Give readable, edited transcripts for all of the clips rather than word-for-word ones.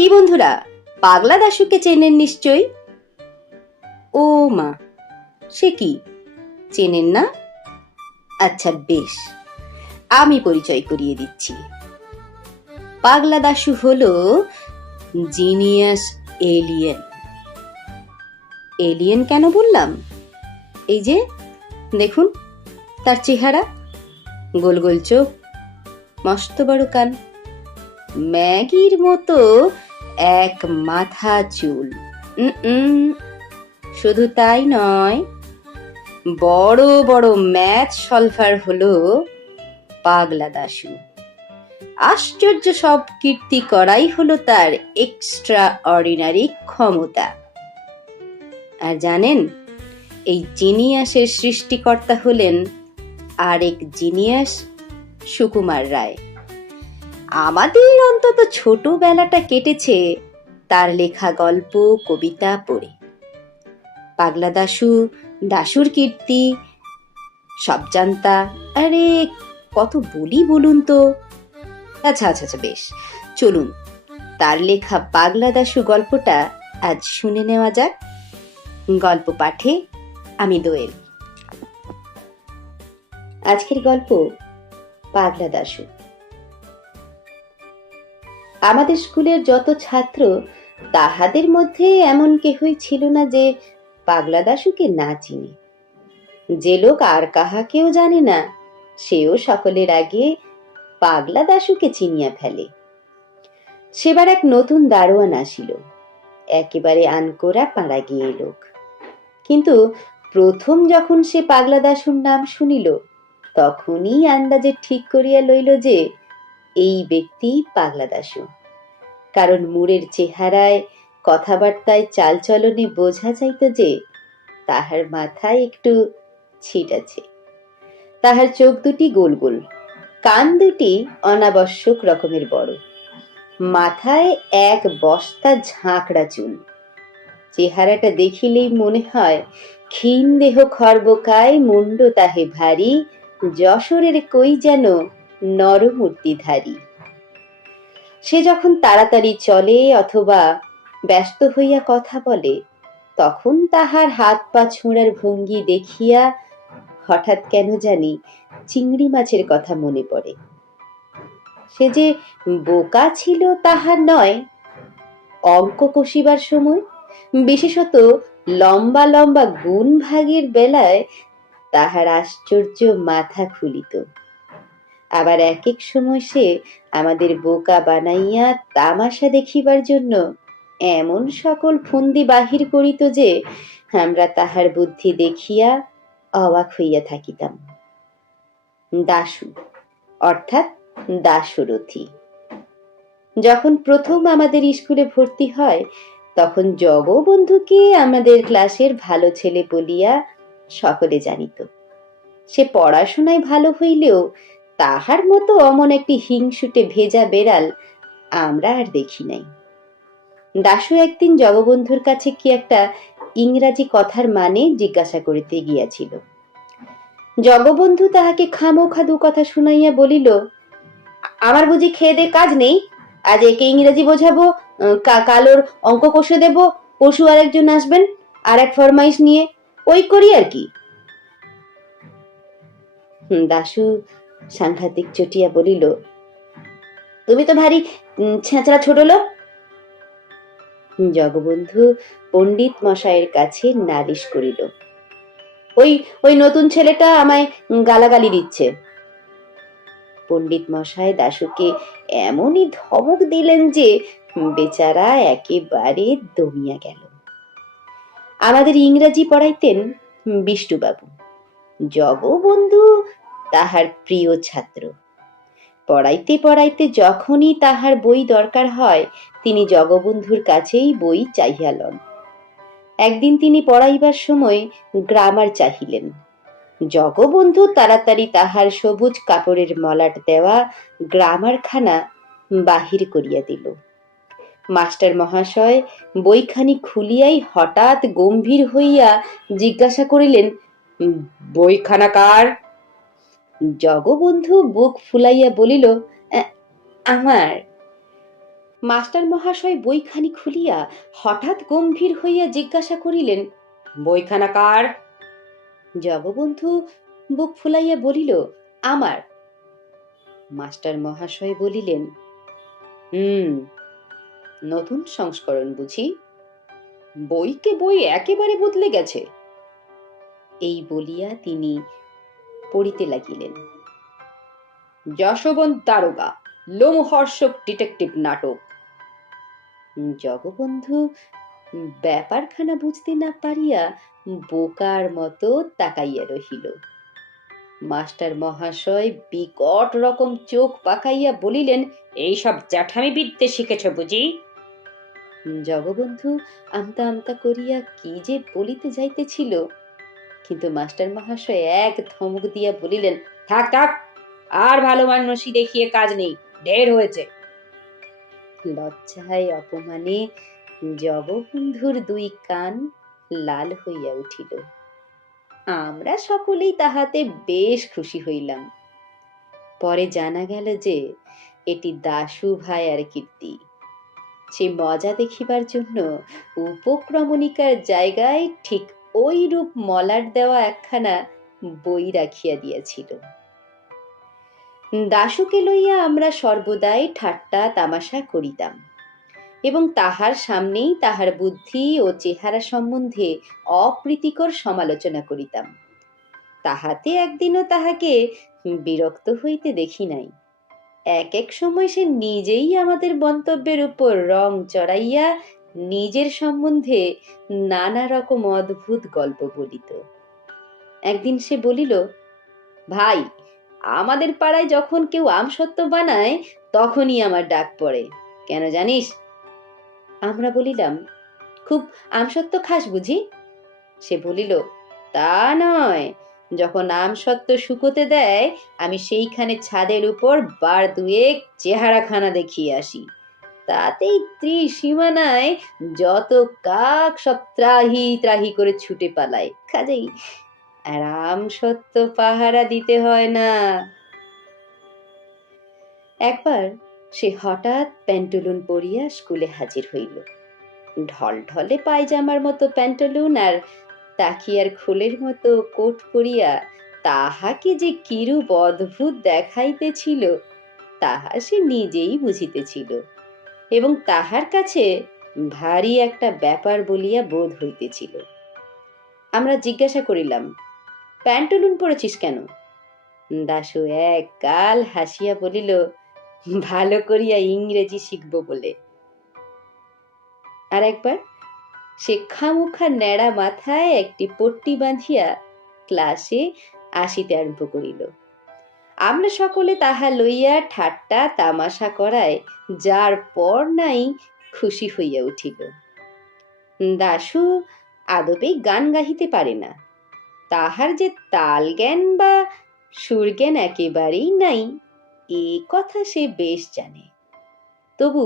কি বন্ধুরা, পাগলা দাশুকে চেনেন নিশ্চয়ই। ও মা, সে কি, চেনেন না? আচ্ছা বেশ, আমি পরিচয় করিয়ে দিচ্ছি। পাগলা দাশু হলো জিনিয়াস এলিয়েন। এলিয়েন কেন বললাম? এই যে দেখুন তার চেহারা, গোল গোল চোখ, মস্ত বড় কান, ম্যাগির মতো এক মাথা চুল। শুধু তাই নয়, বড় বড় ম্যাথ সলভার হলো পাগলা দাশু। আশ্চর্য সব কীর্তি করাই হলো তার এক্সট্রা অর্ডিনারি ক্ষমতা। আর জানেন, এই জিনিয়াসের সৃষ্টিকর্তা হলেন আরেক জিনিয়াস, সুকুমার রায়। আমাদের অন্তত ছোটবেলাটা কেটেছে তার লেখা গল্প কবিতা পড়ে। পাগলা দাশু, দাশুর কীর্তি, সব জানতা, আরে কত বলি বলুন তো। আচ্ছা আচ্ছা আচ্ছা বেশ, চলুন তার লেখা পাগলা দাশু গল্পটা আজ শুনে নেওয়া যাক। গল্প পাঠে আমি দোয়েল। আজকের গল্প পাগলা দাশু। আমাদের স্কুলের যত ছাত্র, তাহাদের মধ্যে এমন কেহই ছিল না যে পাগলা দাশুকে না চিনে। যে লোক আর কাহাকেও জানে না, সেও সকলের আগে পাগলা দাশুকে চিনিয়া ফেলে। সেবার এক নতুন দারোয়ান আসিল, একেবারে আনকোরা পাড়া গিয়ে লোক। কিন্তু প্রথম যখন সে পাগলা দাশুর নাম শুনিল, তখনই আন্দাজে ঠিক করিয়া লইল যে এই ব্যক্তি পাগলা দাশু। কারণ মুড়ের চেহারায়, কথাবার্তায়, চালচলনে বোঝা যাইত যে তাহার মাথায় একটু ছিট আছে। তাহার চোখ দুটি গোল গোল, কান দুটি অনাবশ্যক রকমের বড়, মাথায় এক বস্তা ঝাঁকড়া চুল। চেহারাটা দেখিলেই মনে হয় ক্ষীণ দেহ খর্বকায়, মুন্ড তাহে ভারী, যশোরের কই যেন নরমূর্তিধারী। সে যখন তাড়াতাড়ি চলে অথবা ব্যস্ত হইয়া কথা বলে, তখন তাহার হাত পা ছোঁড়ার ভঙ্গি দেখিয়া হঠাৎ কেন জানি চিংড়ি মাছের কথা মনে পড়ে। সে যে বোকা ছিল তাহার নয়, অঙ্ক কষিবার সময়, বিশেষত লম্বা লম্বা গুণ ভাগের বেলায় তাহার আশ্চর্য মাথা খুলিত। আবার এক এক সময় সে আমাদের বোকা বানাইয়া তামাশা দেখিবার জন্য এমন সকল ফন্দি বাহির করিত যে আমরা তাহার বুদ্ধি দেখিয়া অবাক হইয়া থাকিতাম। দাশু অর্থাৎ দাশরথী যখন প্রথম আমাদের স্কুলে ভর্তি হয়, তখন জগবন্ধুকে আমাদের ক্লাসের ভালো ছেলে বলিয়া সকলে জানিত। সে পড়াশোনায় ভালো হইলেও তাহার মতো অমন একটি হিংসুটে ভেজা বেড়াল আমরা আর দেখি নাই। দাশু একদিন জগবন্ধুর কাছে কি একটা ইংরাজি কথার মানে জিজ্ঞাসা করিতে গিয়াছিল। জগবন্ধু তাহাকে খামোখা দু কথা শুনাইয়া বলিল, আমার বুঝি খেয়ে দে কাজ নেই, আজ একে ইংরেজি বোঝাবো, কালোর অঙ্ক কষে দেব, পশু আরেকজন আসবেন আর এক ফরমাইশ নিয়ে, ওই করি আর কি। দাশু সাংঘাতিক চটিয়া বলিল, তুমি তো ভারী ছেঁচড়া ছোট লোক। জগবন্ধু পণ্ডিত মশাইয়ের কাছে নালিশ করিল, ওই ওই নতুন ছেলেটা আমায় গালাগালি দিচ্ছে। পণ্ডিত মশাই দাশুকে এমনই ধমক দিলেন যে বেচারা একেবারে দমিয়া গেল। আমাদের ইংরাজি পড়াইতেন বিষ্টুবাবু। জগবন্ধু তাহার প্রিয় ছাত্র। পড়াইতে পড়াইতে যখনই তাহার বই দরকার হয়, তিনি জগবন্ধুর কাছেই বই চাহিয়া লন। একদিন তিনি পড়াইবার সময় গ্রামার চাহিলেন। জগবন্ধু তাড়াতাড়ি তাহার সবুজ কাপড়ের মলাট দেওয়া গ্রামারখানা বাহির করিয়া দিল। মাস্টার মহাশয় বইখানি খুলিয়াই হঠাৎ গম্ভীর হইয়া জিজ্ঞাসা করিলেন, বইখানা কার? জগবন্ধু বুক ফুলাইয়া বলিল, আমার। মাস্টার মহাশয় বইখানি খুলিয়া হঠাৎ গম্ভীর হইয়া জিজ্ঞাসা করিলেন, বইখানা কার? জগবন্ধু বুক ফুলাইয়া বলিল, আমার। মাস্টার মহাশয় বলিলেন, নতুন সংস্করণ বুঝি? বইকে বই একেবারে বদলে গেছে। এই বলিয়া তিনি পড়িতে লাগিলেন, যশোবন্ত দারোগা, লোমহর্ষক ডিটেকটিভ নাটক। জগবন্ধু ব্যাপারখানা বুঝতে না পারিয়া বোকার মতো তাকাইয়া রহিল। মাস্টার মহাশয় বিকট রকম চোখ পাকাইয়া বলিলেন, এইসব জ্যাঠামি বিদ্যে শিখেছ বুঝি? জগবন্ধু আমতা আমতা করিয়া কি যে বলিতে যাইতেছিল, কিন্তু মাস্টার মহাশয় এক ধমক দিয়া বলিলেন, থাক থাক, আর ভালো মানুষই দেখিয়ে কাজ নেই, ঢের হয়েছে। লজ্জায় অপমানে জগবন্ধুর দুই কান লাল হইয়া উঠিল। আমরা সকলেই তাহাতে বেশ খুশি হইলাম। পরে জানা গেল যে এটি দাশু ভাইয়ার কীর্তি। সে মজা দেখিবার জন্য উপক্রমণিকার জায়গায় ঠিক ওই রূপ মলাট দেওয়া একখানা বই রাখিয়া দিয়াছিল। দাশুকে লইয়া আমরা সর্বদাই ঠাট্টা তামাশা করিতাম এবং তাহার সামনেই তাহার বুদ্ধি ও চেহারা সম্বন্ধে অপ্রীতিকর সমালোচনা করিতাম। তাহাতে একদিনও তাহাকে বিরক্ত হইতে দেখি নাই। এক এক সময় সে নিজেই আমাদের মন্তব্যের উপর রং চড়াইয়া নিজের সম্বন্ধে নানা রকম অদ্ভুত গল্প বলিত। একদিন সে বলিল, ভাই, আমাদের পাড়ায় যখন কেউ আমসত্ত্ব বানায় তখনই আমার ডাক পড়ে, কেন জানিস? আমরা বলিলাম, খুব আমসত্ত্ব খাস বুঝি? সে বলিল, তা নয়, যখন আমসত্ত্ব শুকোতে দেয় আমি সেইখানে ছাদের উপর বার দুয়েক চেহারাখানা দেখিয়ে আসি, তাতেই ত্রিসীমানায় যত কাক সব ত্রাহি ত্রাহি করে ছুটে পালায়, কাজেই আর আমসত্ত্ব পাহারা দিতে হয় না। একবার সে হঠাৎ প্যান্টুলুন পরিয়া স্কুলে হাজির হইল। ঢলঢলে পায়জামার মতো প্যান্টুলুন আর তাকিয়ার খোলের মতো কোট পরিয়া তাহাকে যে কিরূপ অদ্ভুত দেখাইতেছিল তাহা সে নিজেই বুঝিতেছিল এবং তাহার কাছে ভারী একটা ব্যাপার বলিয়া বোধ হইতেছিল। আমরা জিজ্ঞাসা করিলাম, প্যান্টুলুন পরেছিস কেন? দাশু এক গাল হাসিয়া বলিল, ভালো করিয়া ইংরেজি শিখব বলে। আর একবার সে খামুখা ন্যাড়া মাথায় একটি পট্টি বাঁধিয়া ক্লাসে আসিতে আরম্ভ করিল। আমরা সকলে তাহা লইয়া ঠাট্টা তামাশা করায় যার পর নাই খুশি হইয়া উঠিল। দাশু আদপেই গান গাহিতে পারে না, তাহার যে তাল জ্ঞান বা সুর জ্ঞান একেবারেই নাই এ কথা সে বেশ জানে। তবু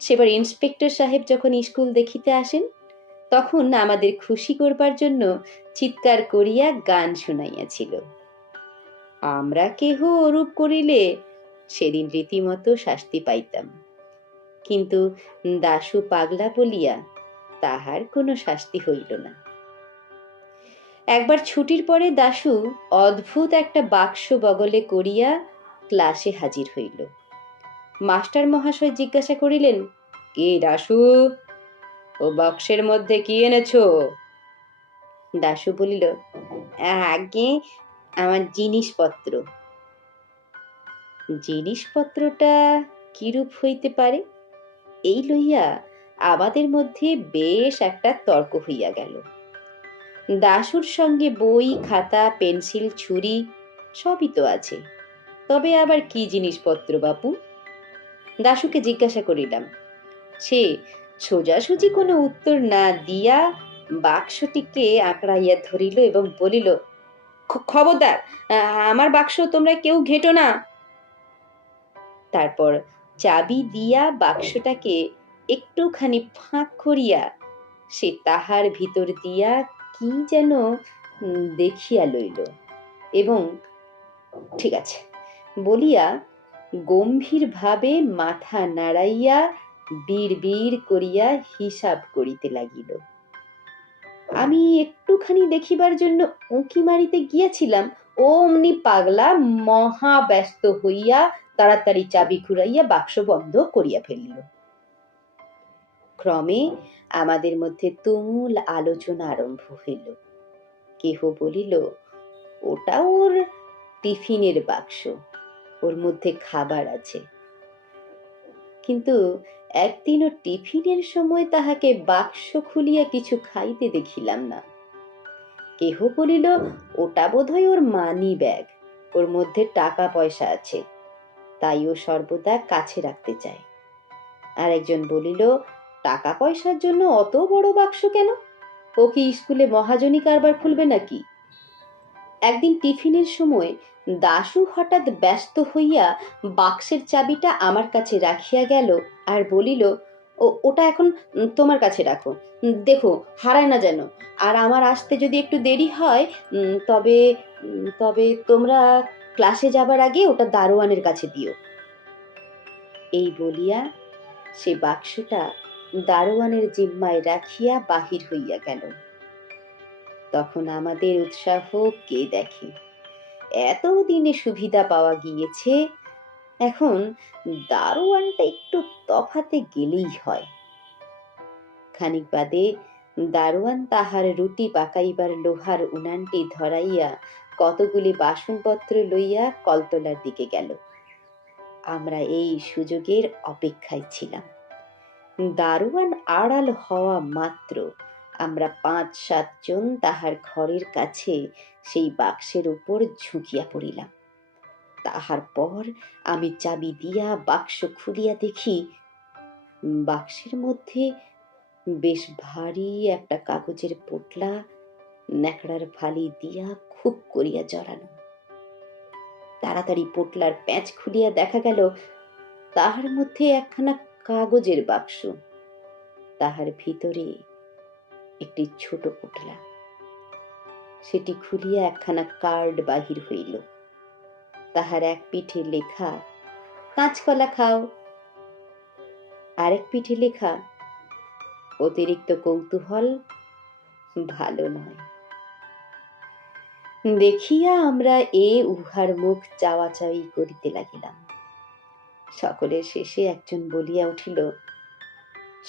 সেবার ইন্সপেক্টর সাহেব যখন স্কুল দেখিতে আসেন তখন আমাদের খুশি করবার জন্য চিৎকার করিয়া গান শুনাইয়াছিল। আমরা কেহ ওরূপ করিলে সেদিন রীতিমতো শাস্তি পাইতাম, কিন্তু দাশু পাগলা বলিয়া তাহার কোনো শাস্তি হইল না। একবার ছুটির পরে দাশু অদ্ভুত একটা বাক্স বগলে করিয়া ক্লাসে হাজির হইল। মাস্টার মহাশয় জিজ্ঞাসা করিলেন, কে দাশু, ও বাক্সের মধ্যে কি এনেছ? দাশু বলিল, আগে আমার জিনিসপত্র। জিনিসপত্রটা কিরূপ হইতে পারে এই লইয়া আমাদের মধ্যে বেশ একটা তর্ক হইয়া গেল। দাশুর সঙ্গে বই, খাতা, পেন্সিল, ছুরি সবই তো আছে, তবে আবার কি জিনিসপত্র বাপু? দাশুকে জিজ্ঞাসা করিলাম। সে সোজাসুজি কোনো উত্তর না দিয়া বাক্সটিকে আঁকড়াইয়া ধরিল এবং বলিল, খবরদার, আমার বাক্স তোমরা কেউ ঘেঁটো না। তারপর চাবি দিয়া বাক্সটাকে একটুখানি ফাঁক করিয়া সে তাহার ভিতর দিয়া কি যেন দেখিয়া লইল এবং ঠিক আছে বলিয়া গম্ভীর ভাবে মাথা নাড়াইয়া বীর বীর করিয়া হিসাব করিতে লাগিল। আমি একটুখানি দেখিবার জন্য উঁকি মারিতে গিয়াছিলাম, অমনি পাগলা মহা ব্যস্ত হইয়া তাড়াতাড়ি চাবি ঘুরাইয়া বাক্স বন্ধ করিয়া ফেলিল। ক্রমে আমাদের মধ্যে তুমুল আলোচনা আরম্ভ হইল। কেহ বলিল, ওটা ওর টিফিনের বাক্স, ওর মধ্যে খাবার আছে। কিন্তু একদিনও টিফিনের সময় তাহাকে বাক্স খুলিয়া কিছু খাইতে দেখিলাম না। কেহ বলিল, ওটা বোধহয় ওর মানি ব্যাগ, ওর মধ্যে টাকা পয়সা আছে, তাই ও সর্বদা কাছে রাখতে চায়। আর একজন বলিল, টাকা পয়সার জন্য অত বড় বাক্স কেন? ও কি স্কুলে মহাজনী কারবার খুলবে নাকি? একদিন টিফিনের সময় দাশু হঠাৎ ব্যস্ত হইয়া বাক্সের চাবিটা আমার কাছে রাখিয়া গেল আর বলিল, ওটা এখন তোমার কাছে রাখো, দেখো হারায় না যেন, আর আমার আসতে যদি একটু দেরি হয় তবে তবে তোমরা ক্লাসে যাবার আগে ওটা দারোয়ানের কাছে দিও। এই বলিয়া সে বাক্সটা দারোয়ানের জিম্মায় রাখিয়া বাহির হইয়া গেল। তখন আমাদের উৎসাহ কে দেখে? এতদিনে সুবিধা পাওয়া গিয়েছে, এখন দারোয়ানটা একটু তফাতে গেলেই হয়। খানিক বাদে দারোয়ান তাহার রুটি পাকাইবার লোহার উনানটি ধরাইয়া কতগুলি বাসনপত্র লইয়া কলতলার দিকে গেল। আমরা এই সুযোগের অপেক্ষায় ছিলাম। দারোয়ান আড়াল হওয়া মাত্র আমরা ৫-৭ জন তাহার ঘরের কাছে সেই বাক্সের উপর ঝুঁকিয়া পড়িলাম। তাহার পর আমি চাবি দিয়া বাক্স খুলিয়া দেখি, বাক্সের মধ্যে বেশ ভারী একটা কাগজের পোটলা ন্যাকড়ার ফালি দিয়া খুব করিয়া জড়ানো। তাড়াতাড়ি পোটলার প্যাঁচ খুলিয়া দেখা গেল তাহার মধ্যে একখানা কাগজের বাক্স, তাহার ভিতরে একটি ছোট পোটলা। সেটি খুলিয়া একখানা কার্ড বাহির হইল। তাহার এক পিঠে লেখা, কাঁচকলা খাও, আরেক পিঠে লেখা, অতিরিক্ত কৌতূহল ভালো নয়। দেখিয়া আমরা উহার মুখ চাওয়াচাওয়ি করিতে লাগিলাম। সকলের শেষে একজন বলিয়া উঠিল,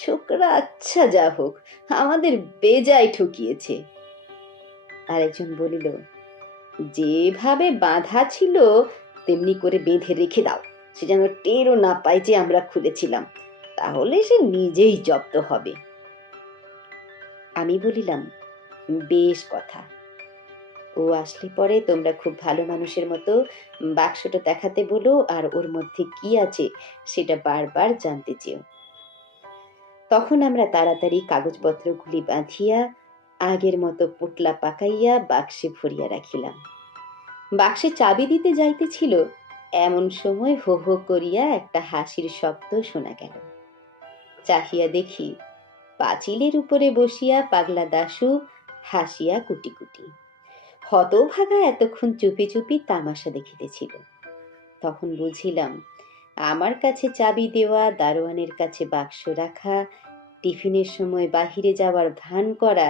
ছোকরা আচ্ছা যা হোক, আমাদের বেজায় ঠকিয়েছে। আর একজন বলিল, যেভাবে বাঁধা ছিল তেমনি করে বেঁধে রেখে দাও, সে যেন টেরও না পায় যে আমরা খুলেছিলাম, তাহলে সে নিজেই জব্দ হবে। আমি বলিলাম, বেশ কথা, ও আসলে পরে তোমরা খুব ভালো মানুষের মতো বাক্সটা দেখাতে বলো, আর ওর মধ্যে কি আছে সেটা বারবার জানতে চেও। তখন আমরা তাড়াতাড়ি কাগজপত্রগুলি বাঁধিয়া আগের মতো পোটলা পাকাইয়া বাক্সে ভরিয়া রাখিলাম। বাক্সে চাবি দিতে যাইতেছিল, এমন সময় হো হো করিয়া একটা হাসির শব্দ শোনা গেল। চাহিয়া দেখি, পাঁচিলের উপরে বসিয়া পাগলা দাশু হাসিয়া কুটি কুটি। হতভাগা এতক্ষণ চুপি চুপি তামাশা দেখিতেছিল। তখন বুঝিলাম, আমার কাছে চাবি দেওয়া, দারোয়ানের কাছে বাক্স রাখা, টিফিনের সময় বাহিরে যাওয়ার ভান করা,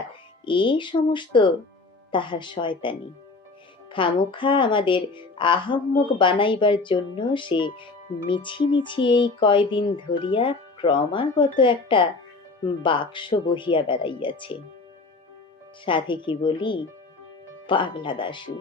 এই সমস্ত তাহার শয়তানি। খামোখা আমাদের আহাম্মক বানাইবার জন্য সে মিছি মিছি এই কয়দিন ধরিয়া ক্রমাগত একটা বাক্স বহিয়া বেড়াইয়াছে। সাধে কি বলি, পাগলা দাশু।